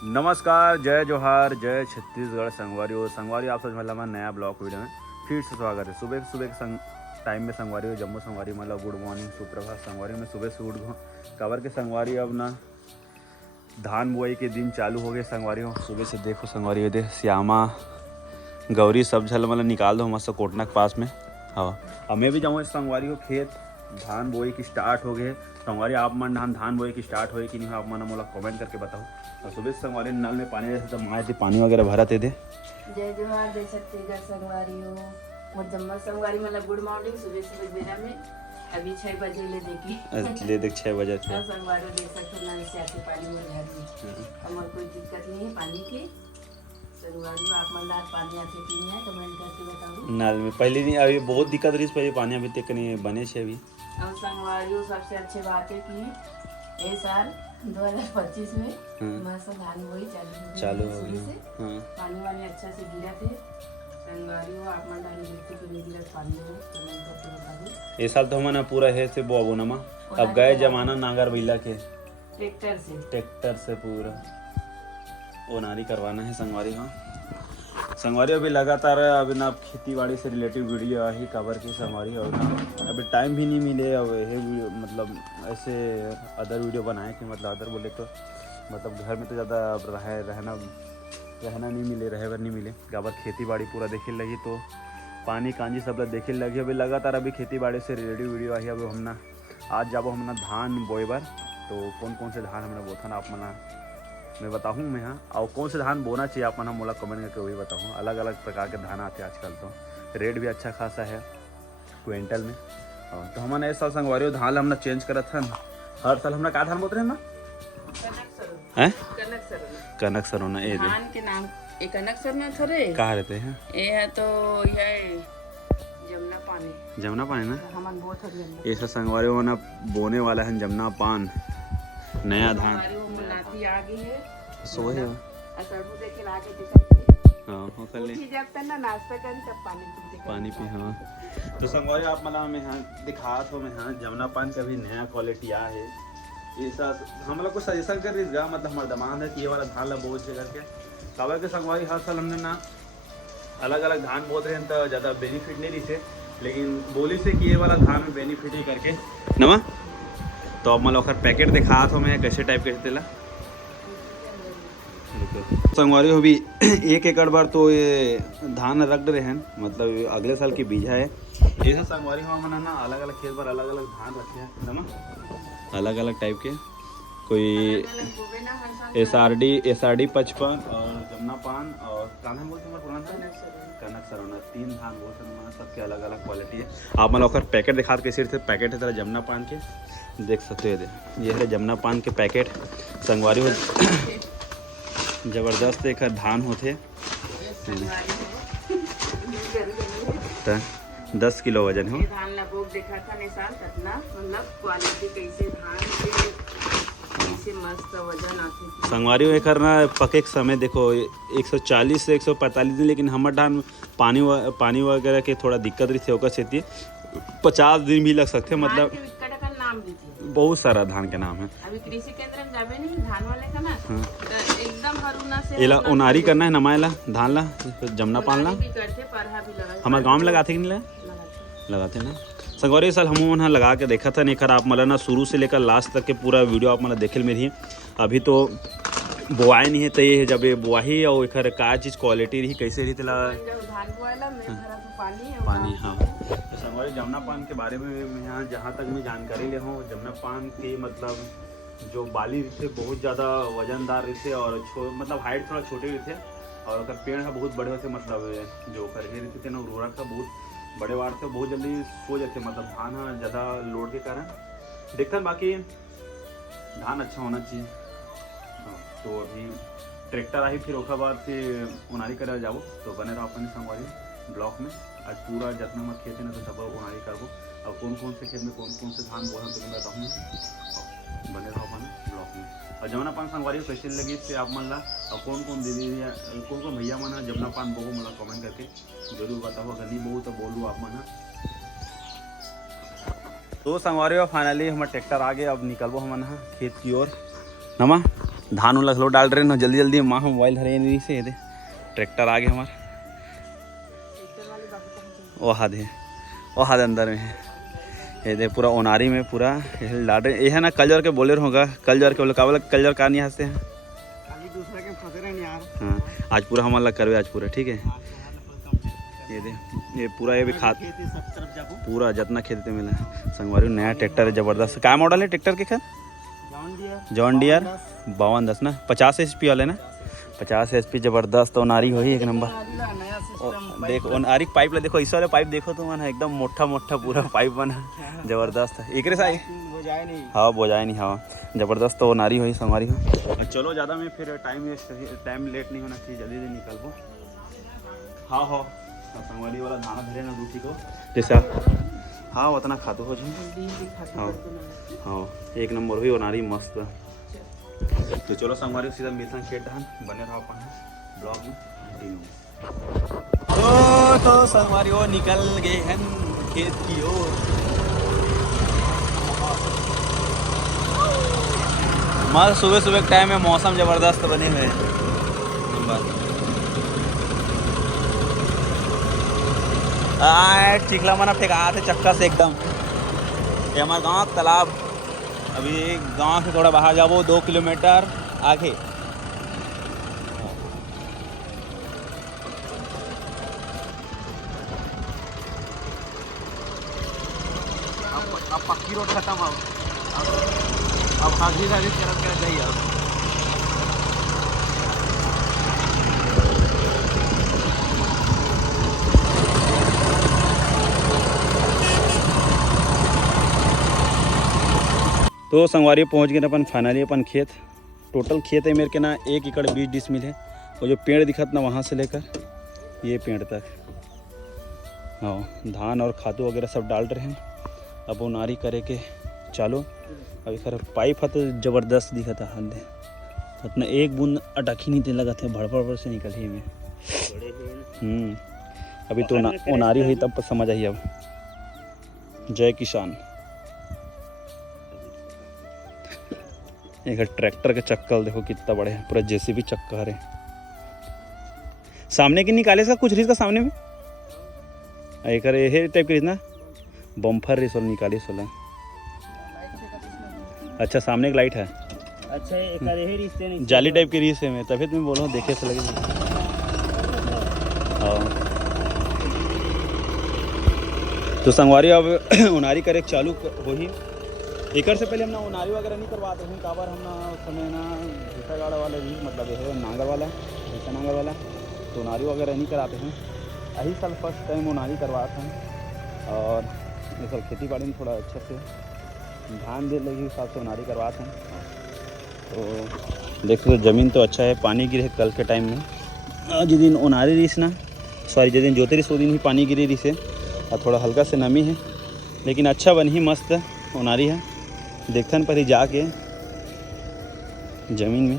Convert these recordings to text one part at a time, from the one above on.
नमस्कार, जय जोहार, जय छत्तीसगढ़। संगवारी आप सब मतलब नया ब्लॉग वीडियो में फिर से स्वागत है। सुबह सुबह के टाइम में संगवारी जम्मू संगवारी मतलब गुड मॉर्निंग सुप्रभात। संगवारी में सुबह से उठ गो कवर के संगवारी अब ना धान बुआई के दिन चालू हो गए। संगवारी हो सुबह से देखो संगवारी दे श्यामा गौरी सब झल मतलब निकाल दो मस्त कोटना के पास में। हाँ हमें भी जाऊँ संगवारी हो खेत धान बोई की स्टार्ट हो गए। संगवारी आप मन धान बोई की स्टार्ट हो कि नहीं आप मन मोला कमेंट करके बताओ। और सुबह से संगवारी नल में पानी रहते तो माए थे पानी वगैरह भरते थे। जय जोहार जय छत्तीसगढ़ संगवारी हो मोर जम्मा संगवारी मतलब गुड मॉर्निंग। सुबह सुबह बेरा में अभी 6 बजे ले देख 6 बजे थे संगवारी देख सकते नल से आके पानी में घर में हमार कोई दिक्कत नहीं है पानी की। संगवारी आप मन पानी आते पीने है कमेंट करके बताओ। नल में पहले नहीं अभी बहुत दिक्कत रही पहले पानी अभी तक नहीं बने छे अभी। और संगवारी सबसे अच्छी बात है कि ये साल 2025 में मस्त धान बोई चालू हो गई से पानी वानी अच्छा से गिरा थे। संगवारी हो आप मन डाली देखते तो नहीं गिरा पानी हो कमेंट करके बता दो। ये साल तो हमारा पूरा है से बोबो नमा अब गए जमाना नांगर बैला के ट्रैक्टर से पूरा ओनारी करवाना है संगवारी। हाँ संगवारी अभी लगातार अभी ना खेती बाड़ी से रिलेटिव वीडियो ही कवर की संगवारी और ना अभी टाइम भी नहीं मिले। अब ये वीडियो मतलब ऐसे अदर वीडियो बनाए कि मतलब अदर बोले तो मतलब घर में तो ज़्यादा रहना नहीं मिले रहेगा नहीं मिले। कवर खेती बाड़ी पूरा देखे लगी तो पानी कांजी सब देखे लगी। अभी लगातार अभी खेती बाड़ी से रिलेटिव वीडियो आई। अब हमना आज जब हमने धान बोए बार तो कौन कौन से धान हमने बोथन आप मना मैं बताऊँ मैं। हाँ और कौन से धान बोना चाहिए आप मना मोला कमेंट करके वही बताऊँ। अलग अलग प्रकार के धान आते हैं आजकल तो रेट भी अच्छा खासा है क्विंटल में। और तो हमने ऐसा संगवारी धान हमने चेंज करा था हर साल हमने का धान बोते हैं ना कनक सरोना ए धान के नाम एक कनक सरोना थरे कहाँ रहते हैं ये है तो यह जमुना पानी ना हमन बोत हरियन ऐसा संगवारी होना बोने वाला है जमुना पान नया धान आ गई है सो है असरबू देखे लाके दिखा। हाँ हो कल जब तक ना नाश्ता करें तब पानी पी। हाँ तो संगवारी आप मतलब मैं हाँ दिखा तो मैं हाँ जमुना पान का भी नया क्वालिटी आ है। ऐसा हम लोग को सजेशन कर रही मतलब हमारा दिमाग है कि ये वाला धान ला बोझ करके कवर के संगवारी हर साल हमने ना अलग अलग धान बोत रहे तो ज़्यादा बेनिफिट नहीं रही थे लेकिन बोली से कि ये वाला धान में बेनिफिट ही करके नमा तो अब मतलब पैकेट दिखा तो मैं कैसे टाइप कैसे दिला संगवारी हो भी 1 एकड़ बार तो ये धान रख रहे हैं मतलब अगले साल की बीजा है। ऐसा संगवारी हो मैंने ना अलग अलग खेत पर अलग अलग धान रखे हैं नमा अलग अलग टाइप के कोई SRD 55 और जमुना पान और कान्हा बोलते हैं पुराना कनक सरोना 3 धान बोलते हैं सबके अलग अलग क्वालिटी है। आप मतलब पैकेट दिखा कैसे थे पैकेट है तरह जमुना पान के देख सकते हो। ये है जमुना पान के पैकेट संगवारी हो जबरदस्त एक धान होते 10 किलो वजन हो धान लगभग देखा था ने साल कितना मतलब क्वालिटी कैसे धान के कैसे मस्त वजन आते संगवारी में करना पके के समय देखो 140 से 145 दिन लेकिन हमर धान पानी वगैरह के थोड़ा दिक्कत रही थे ओकर सेती 50 दिन भी लग सकते मतलब नाम भी थे बहुत सारा धान के नाम है। अभी कृषि केंद्र में जाबे नहीं धान वाले का ना तो एकदम हरुना से एला ओनारी करना है नमायला धान ला जमुना पान ला भी करते परहा भी लगा हमारे गांव में लगाते कि नहीं लगाते ना संगवारी साल हम वहाँ लगा के देखा था नहीं खर आप मतलब ना शुरू से लेकर लास्ट तक के पूरा वीडियो आप मतलब देखे मेरी अभी तो बुआई नहीं है तो ये जब ये बुआई और एक का चीज़ क्वालिटी रही कैसे रही तेला पानी। हाँ तो संगवारी जमुना पान के बारे में यहाँ जहाँ तक मैं जानकारी ले हूँ जमुना पान की मतलब जो बाली रहते बहुत ज़्यादा वजनदार रहते और मतलब हाइट थोड़ा छोटे रहते और अगर पेड़ है बहुत बड़े होते मतलब जो करके रहते थे ना उर्वरक का बहुत बड़े वार से बहुत जल्दी सो जाते मतलब धान ज़्यादा लोड के कारण देखते बाकी धान अच्छा होना चाहिए। तो अभी ट्रैक्टर आई फिर उसके बाद फिर उनारी करे जाओ तो बने रहो अपने संगवारी ब्लॉक में आज पूरा जितना मैं खेत है ना तो सब उनारी करबो और कौन कौन से खेत में कौन कौन से धान बोना तो मैं बताऊँ बने रहो अपने ब्लॉक में। और जमुना पान संगवारी कैसे लगी से आप मन ला और कौन कौन दीदी कौन कौन भैया मन जमुना पान बोगो मला कमेंट करके जरूर बताओ अगर नहीं बोगो तो बोलूँ आप मन। तो संगवारी फाइनली हमारा ट्रैक्टर आ गए अब निकलबो हमन खेत की ओर नमा धान उन लखलो डाल रहे ना जल्दी जल्दी। माँ हम मोबाइल हरे नहीं से दे ट्रैक्टर आ गए हमारे वो हाथ अंदर में है। ये दे पूरा ओनारी में पूरा डाल रहे ये है ना। कल जोर के बोले होगा कल जोर के बोले का बोला कल जोर का नहीं हंसते हैं। हाँ आज पूरा हम अलग करवे आज पूरा ठीक है। ये दे ये पूरा ये भी खाद पूरा जितना खेत पे मिला संगवारी नया ट्रैक्टर है जबरदस्त। क्या मॉडल है ट्रैक्टर के खैर? जॉन डियर 5210 ना 50 HP वाले ना 50 HP जबरदस्त ओनारी हो ही एक नंबर। देखो ओनारी पाइप ले देखो इस वाले पाइप देखो तो मन एकदम मोटा मोटा पूरा पाइप बना जबरदस्त है। एक साई हाँ बोझाए नहीं हाँ जबरदस्त ओनारी हो ही संगवारी हो। चलो ज़्यादा में फिर टाइम लेट नहीं होना चाहिए जल्दी जल्दी निकल वो। हाँ हाँ संगवारी वाला धाना धरे ना दूसरी को जैसा हाँ उतना खातो हो जाए। हाँ हाँ एक नंबर हुई ओनारी मस्त। तो चलो संगवारी सीधा मिलता खेत धान बने रहो अपन ब्लॉग में कंटिन्यू। तो संगवारी वो निकल गए हैं खेत की ओर। मस्त सुबह सुबह के टाइम में मौसम जबरदस्त बने हुए हैं। चिखला मना फेंका थे चक्का से एकदम। ये हमारा गाँव तालाब अभी गांव से थोड़ा बाहर जाओ 2 किलोमीटर आगे। अब पक्की रोड खत्म अब हाजिरी तरफ क्या जाइए अब। तो संगवारी पहुंच गए अपन फाइनली अपन खेत। टोटल खेत है मेरे के ना 1 एकड़ 20 डिसमिल है। और जो पेड़ दिखत ना वहाँ से लेकर ये पेड़ तक हाँ धान और खादू वगैरह सब डाल रहे हैं। अब ओनारी करे के चालू। अभी खैर पाइप है तो ज़बरदस्त दिखा था हद अपना एक बूंद अटकी नहीं लगा थे भड़भड़ से निकली में। अभी तो ओनारी हुई तब समझ आई। अब जय किसान। एक ट्रैक्टर के चक्कर देखो कितना बड़े हैं पूरा जेसीबी चक्कर है। सामने की निकाले इसका कुछ रिस का सामने में एक टाइप की रिस ना बम्फर रिस निकाली सोला। अच्छा सामने एक लाइट है। अच्छा एक जाली टाइप की रिस है मैं तभी तुम्हें बोल रहा हूँ देखे से लगे। हाँ तो संगवारी अब ओनारी करे चालू हो ही। एक से पहले हम ना ओनारी वगैरह नहीं करवाते हैं। काबर हम ना उस समय ना भैंसा गाड़ा वाले भी मतलब है नांगर वाला भैंसा नांगर वाला तो ओनारी वगैरह नहीं कराते हैं। यही साल फर्स्ट टाइम ओनारी करवाते हैं। और इस साल खेती बाड़ी में थोड़ा अच्छे से ध्यान दे लगे हिसाब से ओनारी करवाते हैं। तो देखो तो ज़मीन तो अच्छा है पानी गिरे कल के टाइम में। जिस दिन ओनारी रिस ना सॉरी जिस दिन जोते रिस वो दिन ही पानी गिरी रिस है और थोड़ा हल्का से नमी है लेकिन अच्छा बन ही मस्त ओनारी है। देखथन पर ही जाके ज़मीन में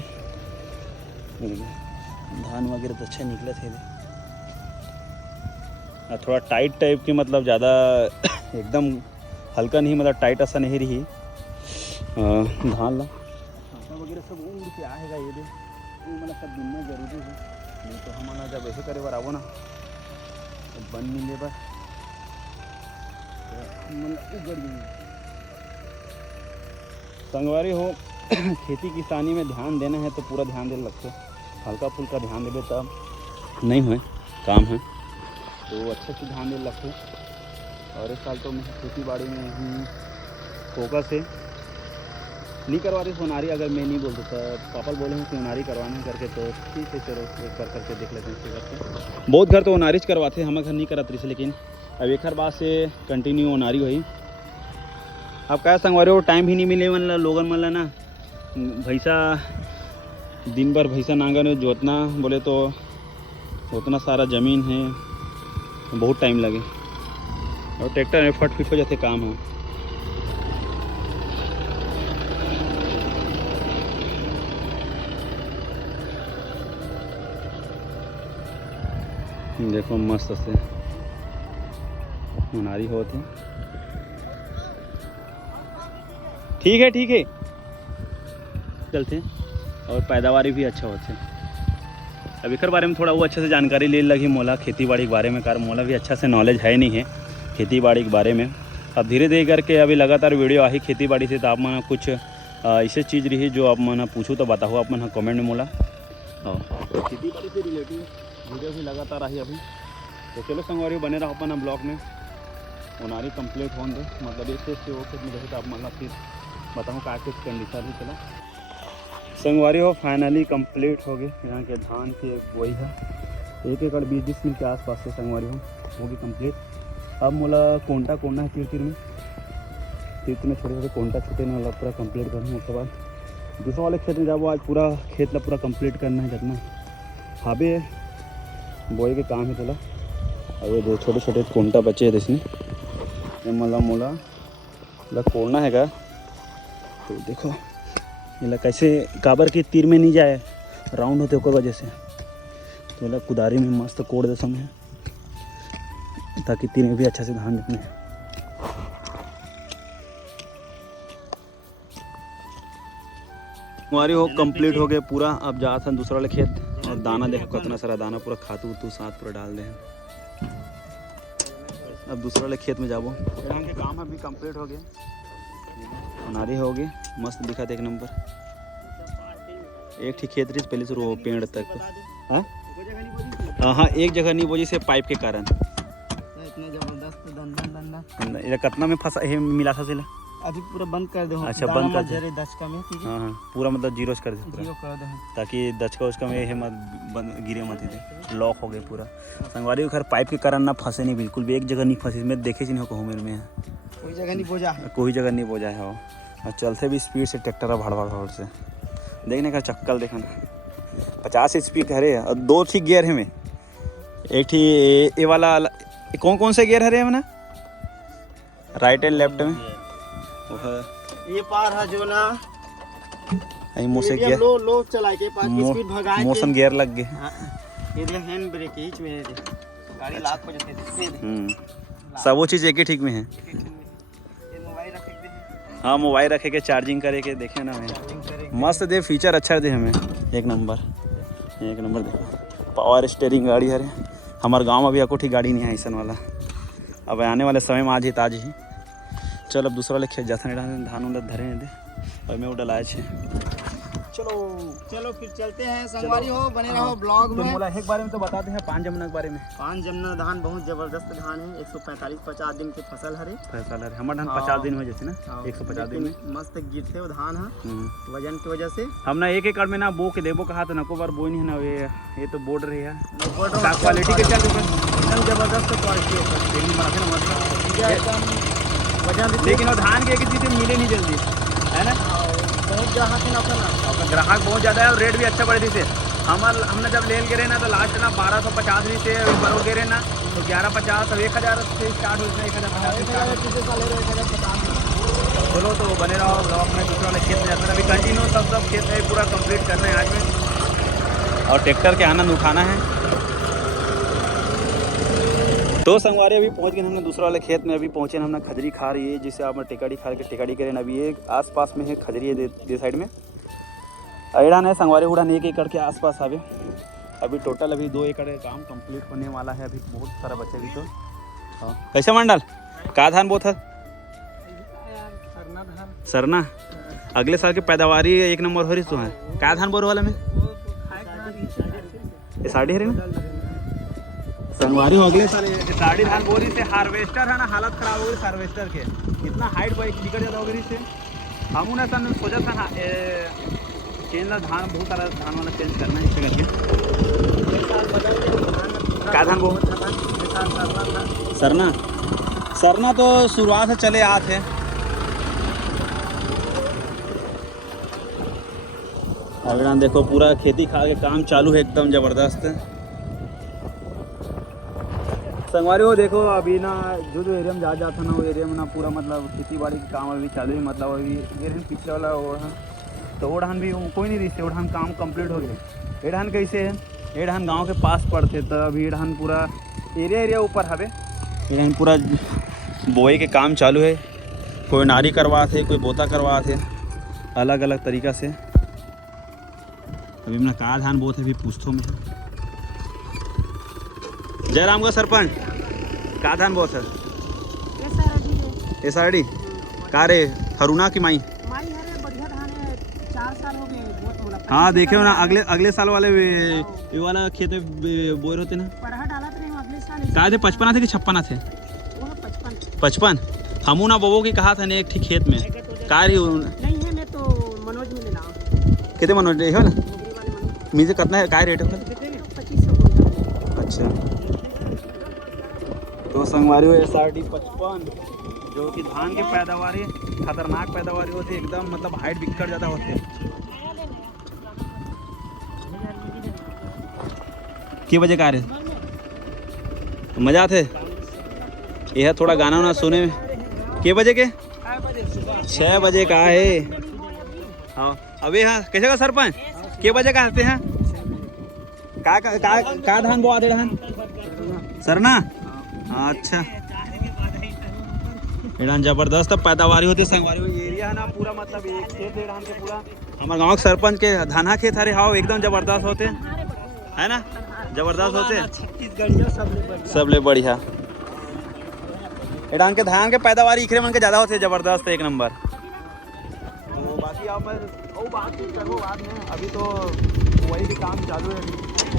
धान वगैरह तो अच्छा निकले थे। थोड़ा टाइट टाइप की मतलब ज़्यादा एकदम हल्का नहीं मतलब टाइट ऐसा नहीं रही धान ला वगैरह सब उड़ के आएगा। ये दे मतलब सब दिन में जरूरी है नहीं तो हमारा जब ऐसे करे बार आवो ना तो बन मिले बस उगड़ जाएंगे। संगवारी हो खेती किसानी में ध्यान देना है तो पूरा ध्यान देने लगते। हल्का फुल्का ध्यान देवे तब नहीं हुए काम है तो अच्छे से ध्यान देने लगते। और इस साल तो मैं खेती बाड़ी में ही फोकस है नहीं करवा रही ओनारी। अगर मैं नहीं बोलता तो पापा बोले हैं कि ओनारी करवाना है करके तो ठीक है चलो एक बार करके देख लेते हैं। करके बहुत घर तो ओनारी करवाते हमारे घर नहीं कराते थे लेकिन अब एक हर बात से कंटिन्यू ओनारी हुई। अब क्या संगवारी हो टाइम भी नहीं मिले मतलब लोगन मतलब ना भैंसा दिन भर भैंसा नांगर जोतना बोले तो उतना सारा ज़मीन है बहुत टाइम लगे और ट्रैक्टर में फट फिट हो जाते काम है। देखो मस्त से ओनारी होते ठीक है चलते हैं। और पैदावारी भी अच्छा होते। अब एकर बारे में थोड़ा वो अच्छे से जानकारी ले लगी मोला खेती बाड़ी के बारे में, कारण मोला भी अच्छा से नॉलेज है नहीं है खेती बाड़ी के बारे में। अब धीरे धीरे करके अभी लगातार वीडियो आई खेती बाड़ी से, तो आप मन कुछ ऐसे चीज़ रही जो आप मन पूछूँ तो बताओ आप मन कमेंट में मोला। खेती बाड़ी से रिलेटिव वीडियो भी लगातार आई अभी। तो चलो संगवारी बने रहो अपन ब्लॉग में। ओनारी कंप्लीट होने दे, मतलब एक से वो खेत में रही तो आप मतलब फिर बताऊँ का कुछ कंडीशन ही चला। संगवारी हो फाइनली कंप्लीट हो गए यहाँ के धान की बोई है 1 एकड़ 20 मिनट के आसपास से संगवारी हो भी कंप्लीट। अब मोला कोंटा कोड़ना है तीर में छोटे छोटे कोंटा छूटे वाला पूरा कंप्लीट करना है। उसके बाद दूसरा वाले खेत में जाओ, आज पूरा खेत ला पूरा कंप्लीट करना है जितना हाबे बोई के काम है थोड़ा। अब ये दो छोटे छोटे कोंटा बचे हैं इसमें, ये मोला कोड़ना है का। तो देखो ये कैसे काबर के तीर में नहीं जाए, राउंड होते ओकर वजह से। तो मतलब कुदारी में मस्त कोड़ दे समय ताकि तीर में भी अच्छा से धान निकले। हमारी हो कंप्लीट हो गए पूरा। अब जा था दूसरा वाले खेत, दाना देखो कितना सारा दाना पूरा खातू उतू साथ पूरा डाल दे। अब दूसरा वाले खेत में जाबो, यहाँ के काम अभी कंप्लीट हो गया, नारी हो गई मस्त दिखा था एक नंबर। एक ठीक खेत रही पहले से रो पेड़ तक। हाँ एक जगह नहीं बोझी से पाइप के कारण इतना जबरदस्त दंदा ये कितना में फंसा है मिला था सिला अभी पूरा बंद कर दो। अच्छा बंद कर दे दचका में, ठीक है। हाँ पूरा मतलब जीरो कर दे जीरो कर दो ताकि दचका उसका में ये मत गिरे मत दे, लॉक हो गए पूरा। संगवारी के घर पाइप के कारण ना फंसे नहीं, बिल्कुल भी एक जगह नहीं फंसे। मैं देखे नहीं हो मेरे में कोई जगह नहीं बोझा है, कोई जगह नहीं बोझा है। और चलते भी स्पीड से ट्रैक्टर भड़वा से देखने का चक्कल देखना 50 स्पीड है और 2 ठीक गियर है में। एक ठीक ये वाला कौन कौन से गियर है रे मना राइट एंड लेफ्ट में वो है। ये पार है जो ना मोसे गियर लो चला के पास स्पीड भगाए मोशन गियर लग गए। ये दे हैंड ब्रेक बीच में है, गाड़ी लाख हो जाती सब वो चीज़ एक ही ठीक में है। ये मोबाइल रखे दे, हाँ मोबाइल रखे के चार्जिंग करे के देखे ना हमें मस्त दे, फीचर अच्छा दे हमें एक नंबर देखो। पावर स्टीयरिंग गाड़ी है। हमारे गांव में भी अकोठी गाड़ी नहीं है ऐसा वाला। अब आने वाले समय में आज ही चल अब दूसरा वाले खेत जाता नहीं धान उन धरे दे और मैं वो डलाए छे। चलो फिर चलते हैं संगवारी हो, बने रहो ब्लॉग में। मोला एक बारे में तो बताते हैं 5 जमुना के बारे में। 5 जमुना धान बहुत जबरदस्त धान है। 145-50 दिन के फसल हरे हमारे धान 50 दिन हो जैसे ना 150 दिन में मस्त गिरते हो धान है वजन की वजह से। हमने 1 एकड़ में ना बो के देबो कहा तो नको बार बोई नहीं है ना। ये तो बोर्ड रही है क्वालिटी के चल एकदम जबरदस्त क्वालिटी है वजन। लेकिन वो धान के एक चीज़ मिले नहीं जल्दी है ना, बहुत ग्राहक है ना, ग्राहक बहुत ज़्यादा है और रेट भी अच्छा बढ़ रही से। हमने जब ले गिरे ना तो लास्ट ना 1250 रही से बरो गिरे ना तो 1150 अब 1000 से स्टार्ट हो 1050। चलो तो बने रहो ब्लॉग में। दूसरा वाले खेत में जाते हैं अभी कंटिन्यू सब खेत में पूरा कंप्लीट करना है आज में और ट्रैक्टर के आनंद उठाना है। तो संगवारी अभी पहुंच गए हमने दूसरा वाले खेत में। अभी पहुंचे हमने खजरी खा रही है जिसे आप टिकड़ी खा के टिकड़ी करें। अभी ये आसपास में है खजरी है दे साइड में अड़ान है संगवारी उड़ान 1 एकड़ के आसपास आवे। अभी टोटल अभी 2 एकड़ का काम कंप्लीट होने वाला है। अभी बहुत सारा बचे अभी तो। हाँ कैसे मंडल का धान बोत है सरना अगले साल की पैदावारी 1 नंबर हो रही तो है का धान बोर वाला में ये साड़ी है ना संगवारी हो अगले साल साड़ी धान बोरी से हार्वेस्टर है ना हालत खराब हो गई हार्वेस्टर के इतना हाइट बाइक निकल जाता होगी से। हम ना सन सोचा था चेंज धान बहुत सारा धान वाला चेंज करना है इसे करके का धान वो सरना तो शुरुआत से चले आते हैं। अगड़ा देखो पूरा खेती खा के काम चालू है एकदम जबरदस्त। संगवारी हो देखो अभी ना जो एरिया में जाता ना वो एरिया में ना पूरा मतलब खेती बाड़ी का काम अभी चालू है। मतलब अभी ये पिछले वाला ओढ़ान तो ओढ़ान भी कोई नहीं रही ओढ़ान काम कंप्लीट हो गया। एढ़ान कैसे है एढ़ान गांव के पास पड़ते तो अभी एढ़ान पूरा एरिया ऊपर हवे। एढ़ान पूरा बोए के काम चालू है। कोई नारी करवा थे कोई बोता करवा थे अलग अलग तरीक़ा से। अभी मैंने कहा धान बहुत है अभी पूछतो में। जयराम का सरपंच का धान बहुत है एसआरडी का रे हरुणा की माई। हाँ देखे हो ना अगले साल वाले ये वाला खेत में बोर होते ना का थे 55 थे कि 56 थे 55 हमू ना बबो की कहा था ने एक ठीक खेत में का रही नहीं है मैं तो मनोज में लेना कितने मनोज है ना मीजे कितना है का रेट है 2500। अच्छा तो संगवारी हो एसआरडी 55 जो कि धान के पैदावार खतरनाक पैदावार होती है एकदम मतलब हाइट बिगड़ ज़्यादा होते के बजे का रहे मजा आते यह थोड़ा गाना वाना सुने में के बजे के 6 बजे का है। हाँ अभी हाँ कैसे का सरपंच के बजे का आते हैं का धान बोआ दे धान सरना। अच्छा धान जबरदस्त पैदावार होती संगवारी एरिया है ना पूरा मतलब एक खेत है धान के पूरा हमारे गाँव के सरपंच के धाना खेत हरे हाँ एकदम जबरदस्त होते है ना जबरदस्त होते सबले बढ़िया धान के पैदावार इखरे मन के ज़्यादा होते जबरदस्त एक नंबर। तो बाकी आप बात करो बाद में अभी तो वही भी काम चालू है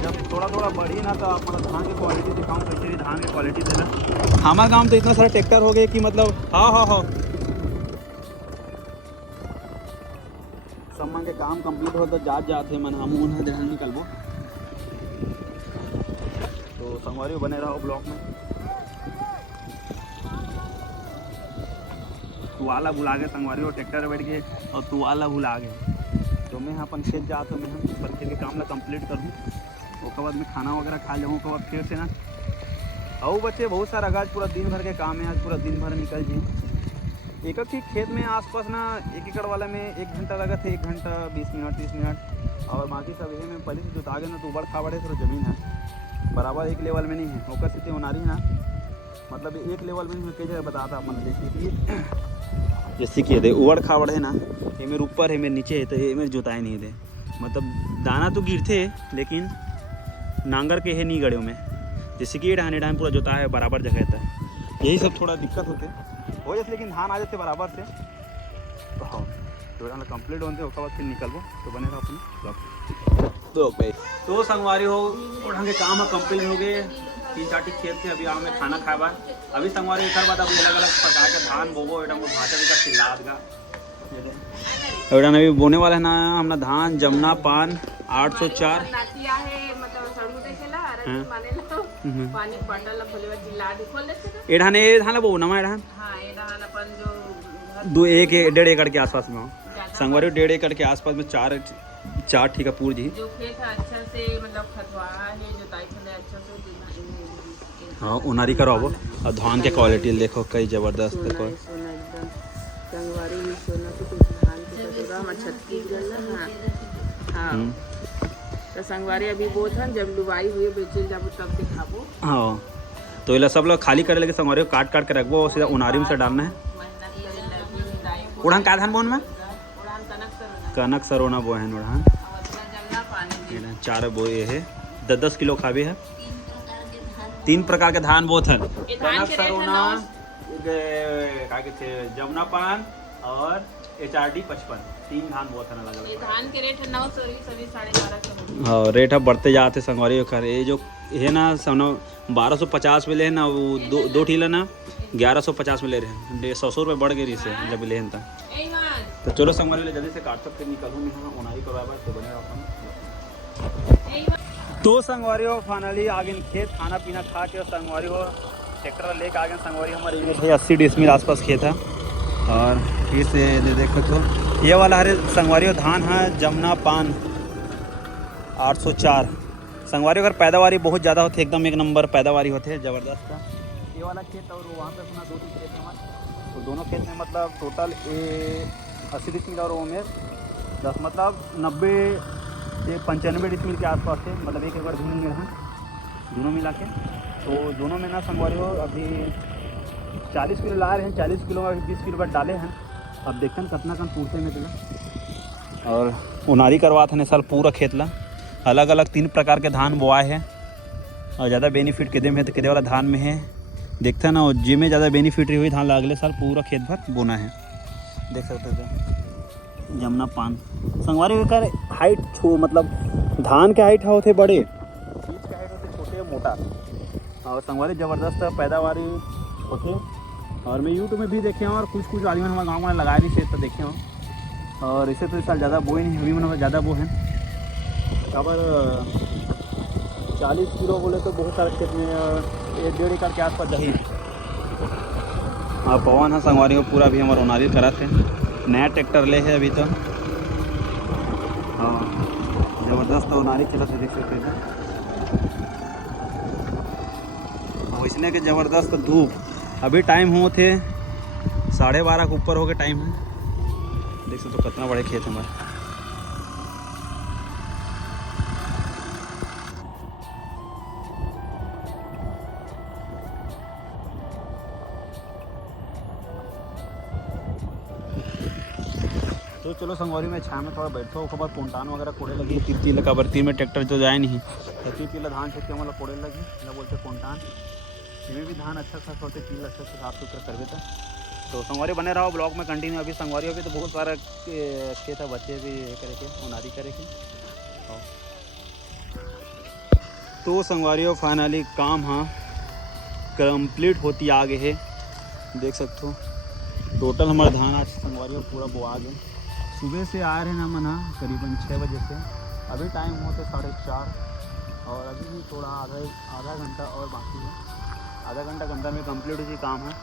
जब थोड़ा थोड़ा बढ़ी ना तो आप धान की क्वालिटी दिखाऊँ कैसे धान की क्वालिटी देना। हमारे गाँव तो इतना सारा ट्रैक्टर हो गए कि मतलब हाँ सब मन के काम कंप्लीट हो तो जाते मन हम उन्हें देना निकलबो। तो संगवारी बने रहो ब्लॉक में। तुआला भुला गए संगवारी और ट्रैक्टर बैठ के और तुआला भुला गए तो मैं अपन खेत जा तो मैं पर खेत के काम ला कंप्लीट कर दूँ उसके बाद मैं खाना वगैरह खा जाऊँ उसके बाद फिर से ना और बच्चे बहुत सारा आज पूरा दिन भर के काम है आज पूरा दिन भर निकल जाए। एक ही खेत में आसपास ना 1 एकड़ वाला में 1 घंटा लगा थे 1 घंटा 20 मिनट 30 मिनट और बाकी सब ये में पहले से जोता गए ना तो उबड़ खाबड़ है थोड़ा ज़मीन है बराबर एक लेवल में नहीं है होकर स्थिति होना रही ना मतलब एक लेवल में मैं कई जगह बताता अपन जैसे कि दे उबड़ खाबड़ है ना ये मेरे ऊपर है मेरे नीचे है तो ये मेरे जोताए नहीं दे मतलब दाना तो गिरते लेकिन नांगर के है नहीं गड़े में जैसे कि ढाने पूरा जोता है बराबर जगह था यही सब थोड़ा दिक्कत होते हो जाते लेकिन धान आ जाते बराबर से तो हाँ तो कंप्लीट होते उसके बाद फिर निकलबो तो बने रहो अपने तो संगवारी हो ढंग के काम कंप्लीट हो गए 3-4 खेत थे अभी आम में खाना खाए अभी संगवारी एक बाद अभी अलग अलग प्रकार के धान बोबो एडम भाषा भी का खिलाद का एडम अभी बोने वाला है ना हमने धान जमुना पान 804 पानी बटल भले जिला खोल देते एढ़ान धान बो नमा एढ़ान हां एढ़ान अपन जो 1.5 एकड़ के आसपास में संगवारी 1.5 एकड़ के आसपास में 4 ठीक है पूर जी जो खेत है अच्छा से मतलब खतवा है जोताई के अच्छा से हाँ उनारी करवाबो और धान के क्वालिटी देखो कई जबरदस्त देखो सोना एकदम संगवारी भी सोना तो कुछ धान के पूरा हम छत्तीसगढ़ ना हां तो संगवारी अभी बहुत है जब लुवाई हुई बेचल जाबो तब दिखाबो। हाँ तो ये सब लोग खाली करे लगे संगवारी को काट के रखबो और सीधा उनारी में से डालना है। उड़ान का धान बोन में कनक सरोना बो है उड़ान 4 बोए है 10 किलो खाबे है 3 प्रकार के धान बोत है कनक सरोना का के थे जमुना पान और एचआरडी 55 3 धान बोत है अलग अलग धान के रेट 900 सभी 1250। हाँ रेट अब बढ़ते जाते संगवारी खर ये जो है ना 1250 में ले है ना वो 2 ठीला ना 1150 में ले रहे हैं 100 रुपये बढ़ गए से जब ले था तो चलो संगवारी ले जल्दी से काट सकते निकलूँ मैं हाँ उनाई करवा तो बने अपन तो संगवारी हो फाइनली आगे खेत खाना पीना खा के संगवारी हो ट्रैक्टर लेके आगे संगवारी हमारे 80 डिसमिल आसपास खेत है और फिर से देखो तो ये वाला हरे संगवारी हो धान है जमुना पान 804 संगवारी अगर पैदावारी बहुत ज़्यादा होती है एकदम एक नंबर पैदावारी होते हैं ज़बरदस्त का ये वाला खेत और वहाँ पे अपना 2 खेत है तो दोनों खेत में मतलब टोटल 80 डिसमिल और वो में 10 मतलब 90 से 95 डिसमिल के आसपास थे मतलब 1 एकड़ भूमि में दोनों मिला के तो दोनों में ना संगवारी हो अभी 40 किलो ला रहे हैं 40 किलो में 20 किलो बाद डाले हैं अब देखते हैं कितना कम पूछते में और उनारी करवा था साल पूरा खेत ला अलग अलग 3 प्रकार के धान बोआए हैं और ज़्यादा बेनिफिट किदे में है तो किदे वाला धान में है देखते हैं ना। जिसमें ज़्यादा बेनिफिट हुई धान अगले साल पूरा खेत भर बोना है। देख सकते थे जमुना पान संगवारी कर हाइट छो मतलब धान के हाइट होते बड़े, बीज के हाइट होते छोटे मोटा और संगवारी ज़बरदस्त पैदावारी होते। और मैं यूट्यूब में भी देखे हूँ और कुछ आदमी हमारे गाँव में लगाए नहीं खेत तो देखे हूँ। और इसे तो इस साल ज़्यादा बोए नहीं, अभी मैंने ज़्यादा बो है खबर 40 किलो बोले तो बहुत सारे खेत में 1-1.5 एकड़ के आसपास जही। हाँ पवन है संगवारी को पूरा भी हमारा ओनारी करा थे, नया ट्रैक्टर ले है अभी तो। हाँ ज़बरदस्त ओनारी चला थे देख सकते हैं। वैसने के ज़बरदस्त धूप अभी टाइम हो थे 12:30 के ऊपर हो गए टाइम है। देख सकते हो कितना बड़े खेत हमारे। तो चलो संगवारी में छाया में थोड़ा बैठो खबर पोंटान वगैरह कोड़े लगी तीर का बर्ती में ट्रैक्टर जो जाए नहीं तो तीर धान छेक के मतलब कोड़े लगी ना बोलते पोंटान। इसमें भी धान अच्छा खास होते चील अच्छा से साफ सुथरा कर देता। तो संगवारी बने रहो ब्लॉग में कंटिन्यू। अभी संगवारी अभी तो बहुत सारा खेत है बच्चे भी करे के ओनारी करे के। तो संगवारियों फाइनली काम हाँ कंप्लीट होती आगे है देख सकते हो। टोटल हमारा धान आज संगवारियों पूरा बोआ गए। सुबह से आ रहे हैं ना मना करीबन 6 बजे से, अभी टाइम हो तो 4:30 और अभी भी थोड़ा आधा घंटा और बाकी है। आधा घंटा में कंप्लीट हुई काम है।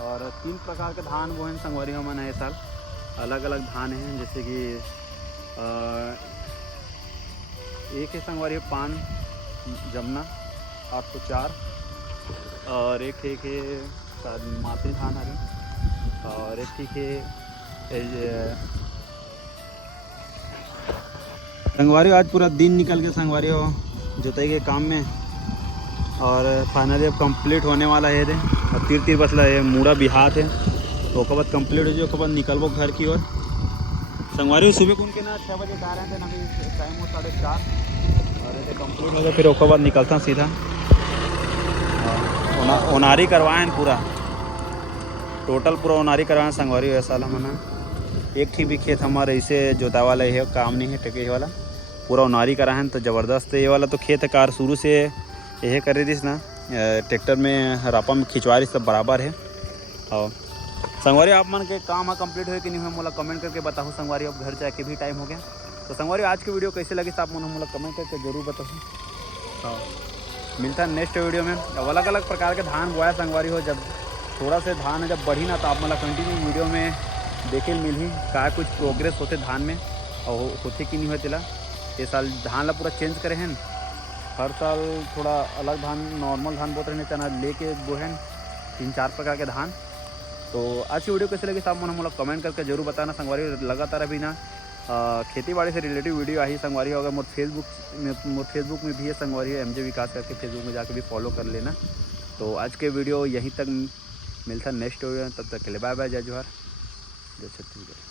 और 3 प्रकार के धान वो हैं संगवारी में मना इस साल अलग अलग धान हैं जैसे कि एक है संगवारी पान जमुना 804 और एक है मातृ धान है और एक ठीक है संगवारी। आज पूरा दिन निकल के संगवारी हो जोताई के काम में और फाइनली अब कंप्लीट होने वाला है। और तीर बसला है मूड़ा बिहात है तो उसके बाद कंप्लीट हो जाए उसके बाद निकलबो घर की ओर। संगवारी सुबह को उनके ना 6 बजे आ रहे थे ना, अभी टाइम हो 4:30 और ऐसे कंप्लीट हो जाए फिर उसके बाद निकलता सीधा ओनारी करवाएं पूरा टोटल पूरा ओनारी करवाएं संगवारी। ऐसा मना एक ही भी खेत हमारे ऐसे जोता वाला है काम नहीं है टेके वाला पूरा ओनारी कराएं तो ज़बरदस्त। ये वाला तो खेत कार शुरू से यही कर रही थी ना ट्रैक्टर में रापा में खिंचवा रही सब बराबर है। और संगवारी आप मन के काम कंप्लीट हुए कि नहीं हुआ मोला कमेंट करके बताओ संगवारी। अब घर जाके भी टाइम हो गया तो संगवारी आज की वीडियो कैसे लगी तो आप मोला कमेंट करके ज़रूर बताओ। हाँ मिलता है नेक्स्ट वीडियो में। अब अलग अलग प्रकार के धान बोया संगवारी हो जब थोड़ा से धान है जब बढ़ी ना तो आप मतलब कंटिन्यू वीडियो में देखे मिल ही का कुछ प्रोग्रेस होते धान में और होते कि नहीं होते ला। ये साल धान ला पूरा चेंज करे हैं, हर साल थोड़ा अलग धान नॉर्मल धान बोते रहने चना लेके वो हैं 3-4 प्रकार के धान। तो आज की वीडियो कैसे लगी साहब मोला कमेंट करके जरूर बताना संगवारी। लगातार अभी ना खेती बाड़ी से रिलेटिव वीडियो आई संगवारी। अगर मोर फेसबुक में भी है संगवारी MJ विकास करके फेसबुक में जाके भी फॉलो कर लेना। तो आज के वीडियो यहीं तक मिलता नेक्स्ट वीडियो, तब तक के लिए बाय बाय, जय जोहार, जय छत्तीसगढ़।